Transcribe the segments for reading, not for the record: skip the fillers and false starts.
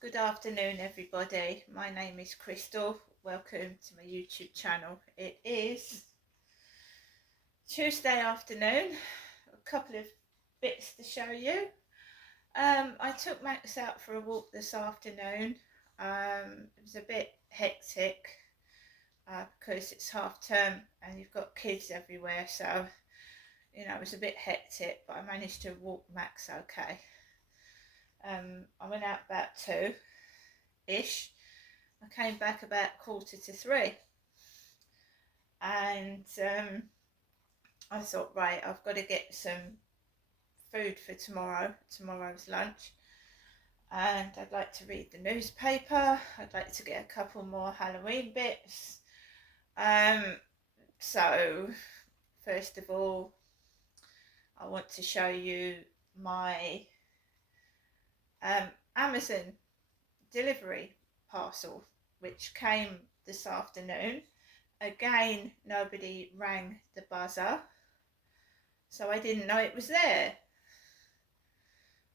Good afternoon, everybody. My name is Crystal. Welcome to my YouTube channel. It is Tuesday afternoon. A couple of bits to show you. I took Max out for a walk this afternoon. It was a bit hectic because it's half term and you've got kids everywhere. So, it was a bit hectic, but I managed to walk Max okay. I went out about 2-ish. I came back about 2:45 and I thought, right, I've got to get some food for tomorrow's lunch, and I'd like to read the newspaper. I'd like to get a couple more Halloween bits. So first of all, I want to show you my Amazon delivery parcel, which came this afternoon. Again, nobody rang the buzzer, so I didn't know it was there.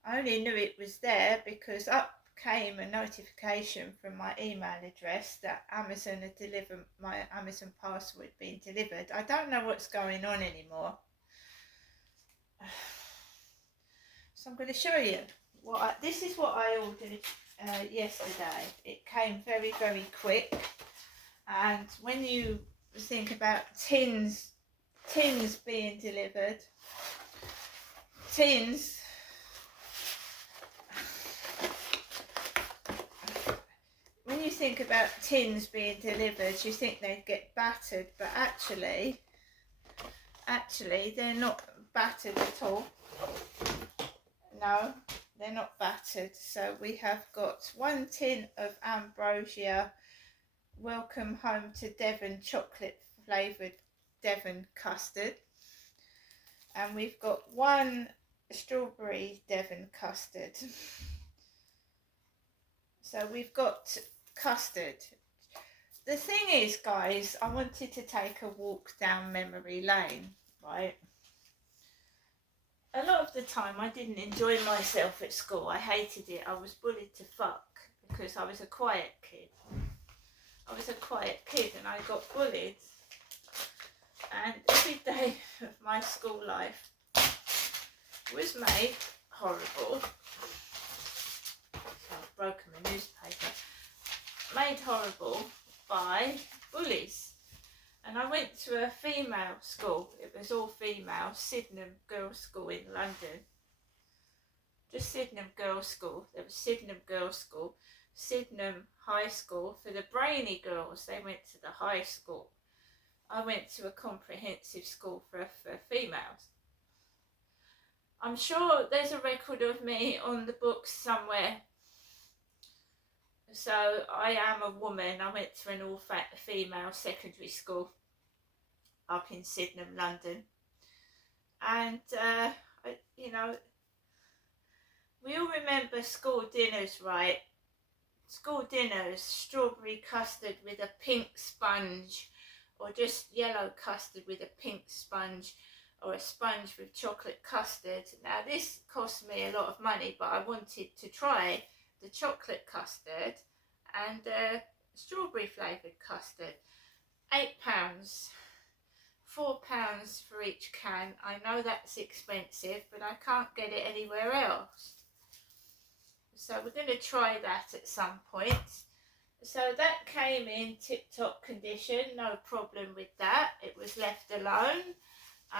I only knew it was there because up came a notification from my email address that Amazon had delivered, my Amazon parcel had been delivered. I don't know what's going on anymore. So I'm going to show you this is what I ordered yesterday. It came very, very quick. And when you think about tins being delivered, when you think about tins being delivered, you think they'd get battered, but actually they're not battered at all. No, they're not battered. So we have got 1 tin of Ambrosia Welcome Home to Devon chocolate flavoured Devon custard, and we've got 1 strawberry Devon custard. So we've got custard. The thing is, guys, I wanted to take a walk down memory lane, right? A lot of the time I didn't enjoy myself at school. I hated it. I was bullied to fuck because I was a quiet kid. And I got bullied. And every day of my school life was made horrible. So I've broken my newspaper. Made horrible by bullies. And I went to a female school. It was all female, Sydenham Girls' School in London. Just Sydenham Girls' School. There was Sydenham Girls' School, Sydenham High School for the brainy girls. They went to the high school. I went to a comprehensive school for females. I'm sure there's a record of me on the books somewhere. So I am a woman. I went to an all-female secondary school up in Sydenham, London. And, we all remember school dinners, right? School dinners, strawberry custard with a pink sponge, or just yellow custard with a pink sponge, or a sponge with chocolate custard. Now this cost me a lot of money, but I wanted to try the chocolate custard and strawberry flavoured custard. £8, £4 for each can. I know that's expensive, but I can't get it anywhere else. So we're going to try that at some point. So that came in tip-top condition, no problem with that. It was left alone,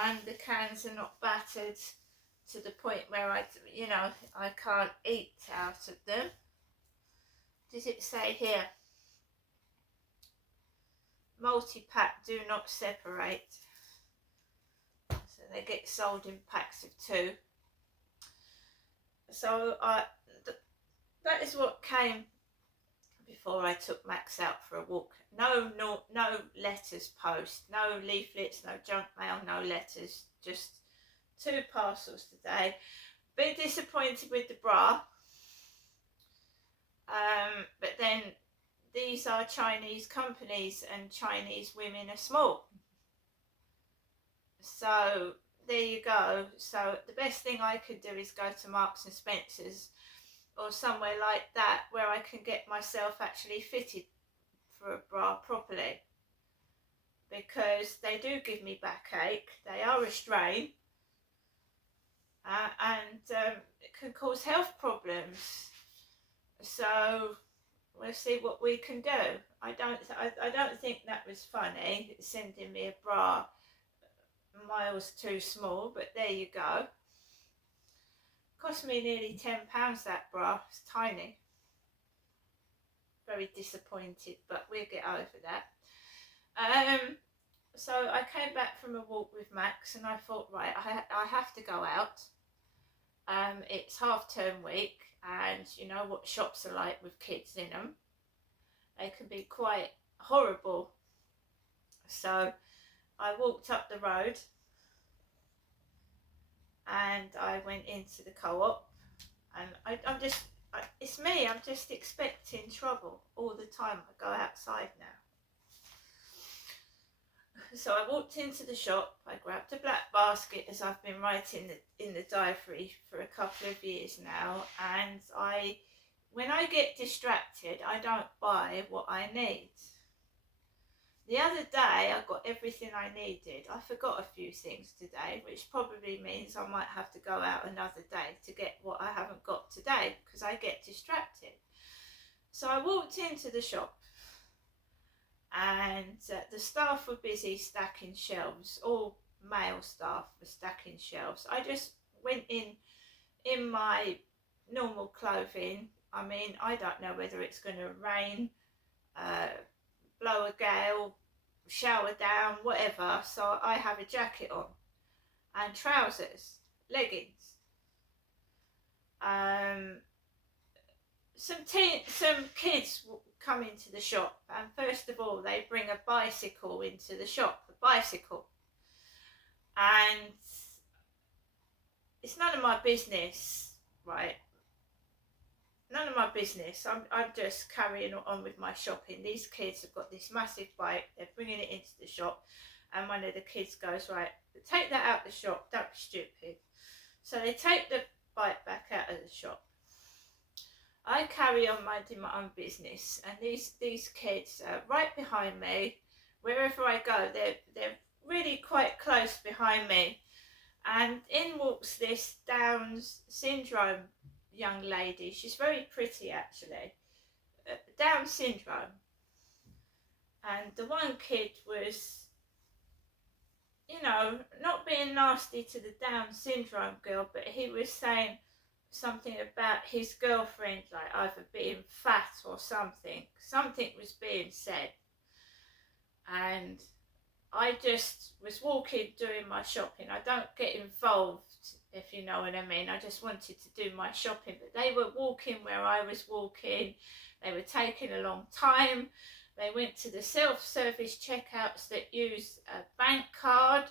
and the cans are not battered to the point where I can't eat out of them. Does it say here? Multi-pack, do not separate. So they get sold in packs of 2. So that is what came before I took Max out for a walk. No letters post, no leaflets, no junk mail, no letters. Just 2 parcels today. Bit disappointed with the bra. But then these are Chinese companies and Chinese women are small. So there you go. So the best thing I could do is go to Marks and Spencer's or somewhere like that where I can get myself actually fitted for a bra properly, because they do give me backache, they are a strain, and it can cause health problems. So we'll see what we can do. I don't think that was funny, sending me a bra miles too small, but there you go. Cost me nearly £10, that bra. It's tiny. Very disappointed, but we'll get over that. So I came back from a walk with Max, and I thought, right, I have to go out. It's half-term week, and you know what shops are like with kids in them. They can be quite horrible. So I walked up the road and I went into the co-op, and it's me, I'm just expecting trouble all the time. I go outside now. So I walked into the shop, I grabbed a black basket, as I've been writing in the diary for a couple of years now, and when I get distracted, I don't buy what I need. The other day I got everything I needed. I forgot a few things today, which probably means I might have to go out another day to get what I haven't got today, because I get distracted. So I walked into the shop, and the staff were busy stacking shelves. All male staff were stacking shelves. I just went in my normal clothing. I mean, I don't know whether it's going to rain, blow a gale, shower down, whatever. So I have a jacket on and trousers, leggings. Some kids come into the shop, and first of all they bring a bicycle into the shop, and it's none of my business, right? None of my business. I'm just carrying on with my shopping. These kids have got this massive bike, they're bringing it into the shop, and one of the kids goes, right, take that out the shop, don't be stupid. So they take the bike back out of the shop. I carry on minding my own business, and these kids are right behind me. Wherever I go, they're really quite close behind me, and in walks this Down syndrome young lady. She's very pretty, actually. Down syndrome. And the one kid was, you know, not being nasty to the Down syndrome girl, but he was saying something about his girlfriend, like either being fat or something. Something was being said. And I just was walking, doing my shopping. I don't get involved, if you know what I mean. I just wanted to do my shopping, but they were walking where I was walking. They were taking a long time. They went to the self-service checkouts that use a bank card.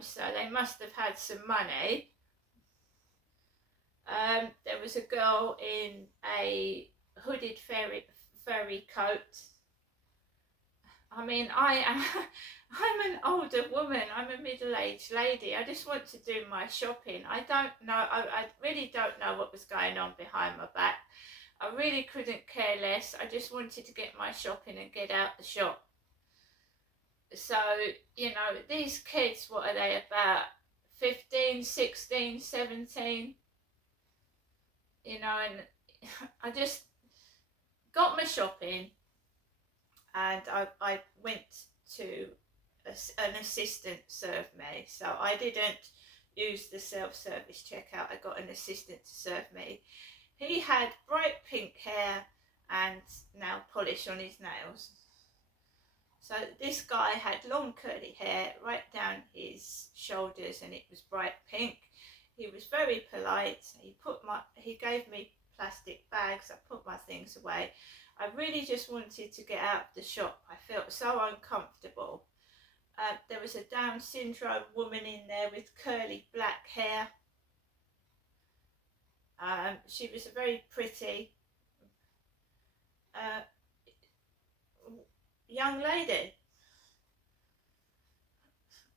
So they must have had some money. There was a girl in a hooded furry coat. I mean, I'm an older woman. I'm a middle-aged lady. I just want to do my shopping. I don't know. I really don't know what was going on behind my back. I really couldn't care less. I just wanted to get my shopping and get out the shop. So, you know, these kids, what are they, about 15, 16, 17? You know, and I just got my shopping, and I went to an assistant serve me. So I didn't use the self-service checkout. I got an assistant to serve me. He had bright pink hair and nail polish on his nails. So this guy had long curly hair right down his shoulders, and it was bright pink. He was very polite. He gave me plastic bags. I put my things away. I really just wanted to get out of the shop. I felt so uncomfortable. There was a Down syndrome woman in there with curly black hair. She was a very pretty young lady.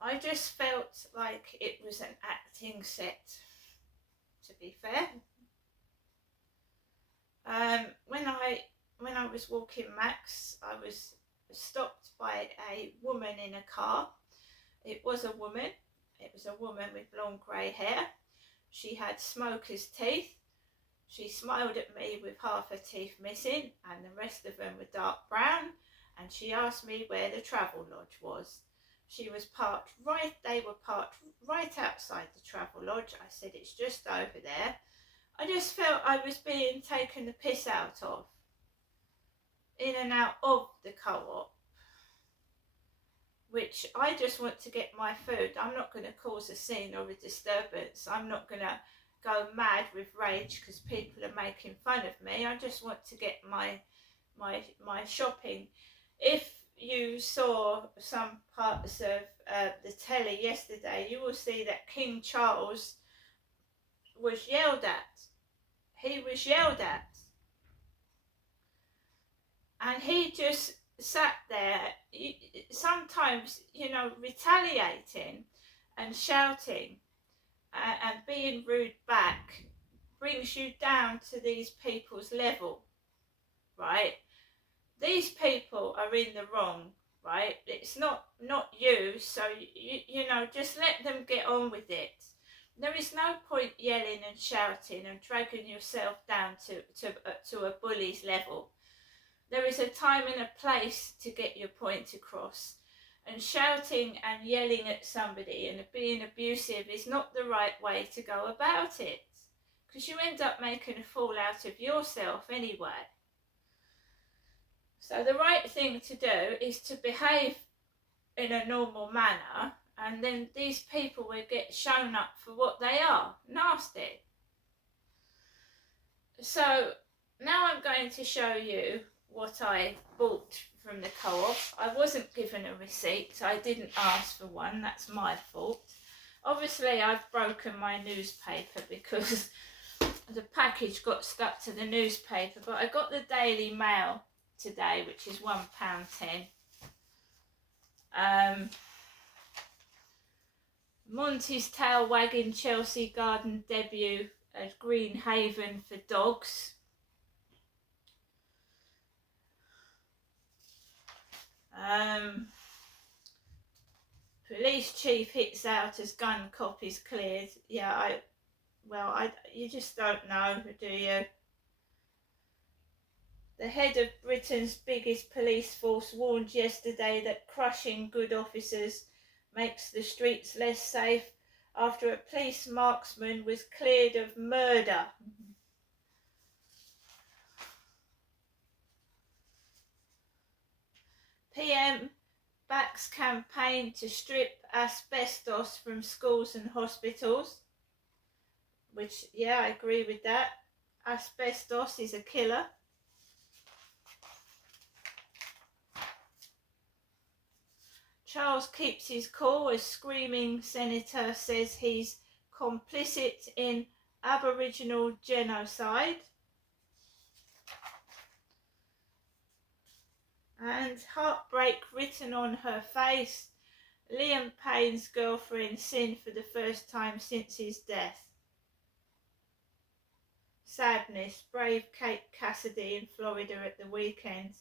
I just felt like it was an acting set, to be fair. was walking Max, I was stopped by a woman in a car. It was a woman. It was a woman with long grey hair. She had smoker's teeth. She smiled at me with half her teeth missing and the rest of them were dark brown, and she asked me where the travel lodge was. They were parked right outside the travel lodge. I said, it's just over there. I just felt I was being taken the piss out of, in and out of the co-op, which I just want to get my food. I'm not going to cause a scene or a disturbance. I'm not going to go mad with rage because people are making fun of me. I just want to get my shopping. If you saw some parts of the telly yesterday, you will see that King Charles was yelled at. He was yelled at. And he just sat there, sometimes, retaliating and shouting and being rude back brings you down to these people's level, right? These people are in the wrong, right? It's not you, so just let them get on with it. There is no point yelling and shouting and dragging yourself down to a bully's level. There is a time and a place to get your point across, and shouting and yelling at somebody and being abusive is not the right way to go about it, because you end up making a fool out of yourself anyway. So the right thing to do is to behave in a normal manner, and then these people will get shown up for what they are, nasty. So now I'm going to show you what I bought from the co-op. I wasn't given a receipt, I didn't ask for one, that's my fault. Obviously I've broken my newspaper because the package got stuck to the newspaper, but I got the Daily Mail today, which is £1.10. Monty's tail wagging Chelsea Garden debut at Green Haven for dogs. Police chief hits out as gun cop is cleared. Yeah, you just don't know, do you? The head of Britain's biggest police force warned yesterday that crushing good officers makes the streets less safe after a police marksman was cleared of murder. PM backs campaign to strip asbestos from schools and hospitals, which, yeah, I agree with that. Asbestos is a killer. Charles keeps his cool as screaming senator says he's complicit in Aboriginal genocide. And heartbreak written on her face. Liam Payne's girlfriend sinned for the first time since his death. Sadness, brave Kate Cassidy in Florida at the weekend.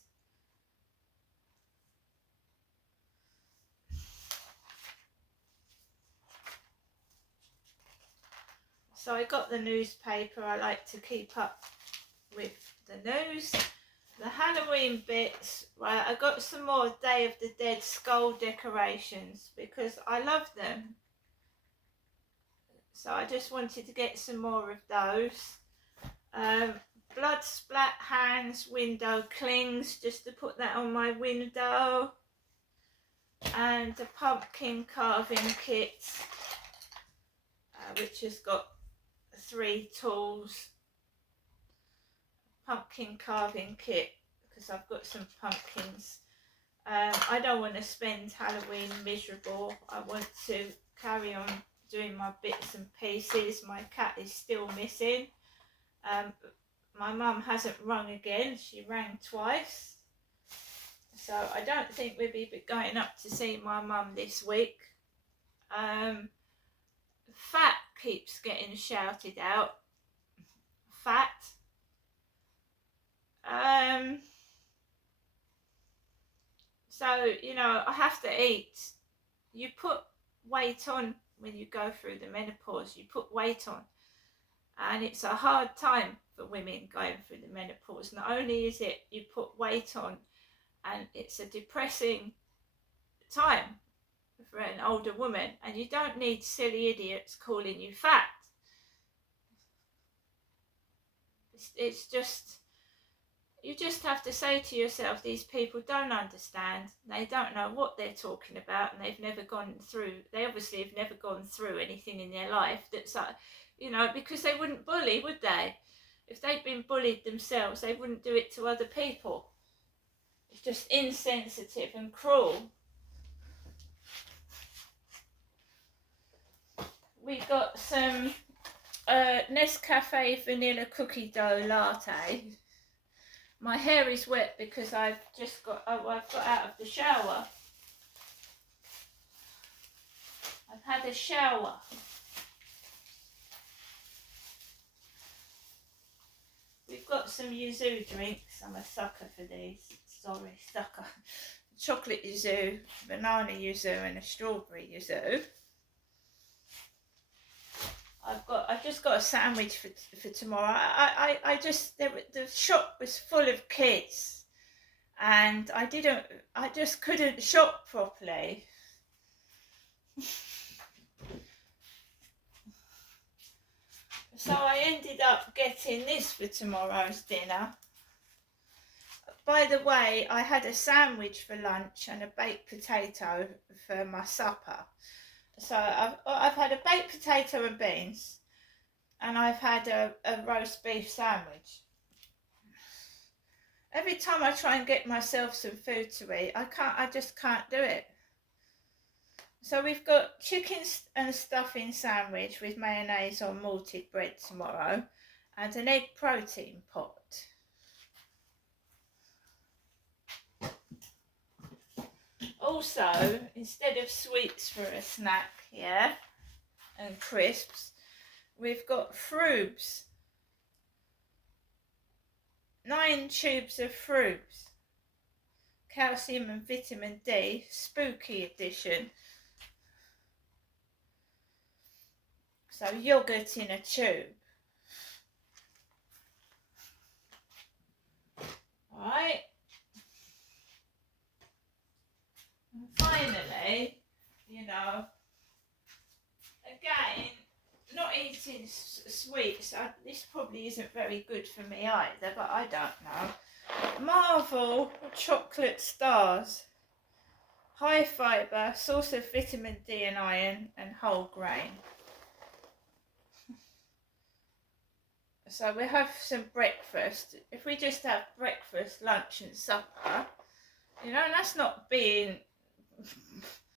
So I got the newspaper. I like to keep up with the news. The Halloween bits, right, I got some more Day of the Dead skull decorations because I love them. So I just wanted to get some more of those. Blood splat hands window clings, just to put that on my window. And a pumpkin carving kit, which has got 3 tools. Pumpkin carving kit, because I've got some pumpkins. I don't want to spend Halloween miserable. I want to carry on doing my bits and pieces. My cat is still missing. My mum hasn't rung again. She rang twice. So I don't think we'll be going up to see my mum this week. Fat keeps getting shouted out. Fat. So, you know, I have to eat. You put weight on when you go through the menopause, you put weight on. And it's a hard time for women going through the menopause. Not only is it you put weight on, and it's a depressing time for an older woman, and you don't need silly idiots calling you fat. It's just, you just have to say to yourself, these people don't understand, they don't know what they're talking about, and they obviously have never gone through anything in their life that's like, you know, because they wouldn't bully, would they? If they'd been bullied themselves, they wouldn't do it to other people. It's just insensitive and cruel. We got some Nescafe vanilla cookie dough latte. My hair is wet because I've got out of the shower. I've had a shower. We've got some yuzu drinks. I'm a sucker for these. Sorry, sucker. Chocolate yuzu, banana yuzu, and a strawberry yuzu. I've just got a sandwich for tomorrow. The shop was full of kids, and I just couldn't shop properly. So I ended up getting this for tomorrow's dinner. By the way, I had a sandwich for lunch and a baked potato for my supper. So I've had a baked potato and beans, and I've had a roast beef sandwich. Every time I try and get myself some food to eat, I just can't do it. So we've got chicken and stuffing sandwich with mayonnaise or malted bread tomorrow, and an egg protein pot. Also, instead of sweets for a snack, yeah, and crisps, we've got Froobs. 9 tubes of Froobs. Calcium and vitamin D, spooky edition. So yogurt in a tube. Alright. And finally, you know, again, not eating sweets. This probably isn't very good for me either, but I don't know. Marvel chocolate stars. High fibre, source of vitamin D and iron, and whole grain. So we have some breakfast. If we just have breakfast, lunch and supper, you know, and that's not being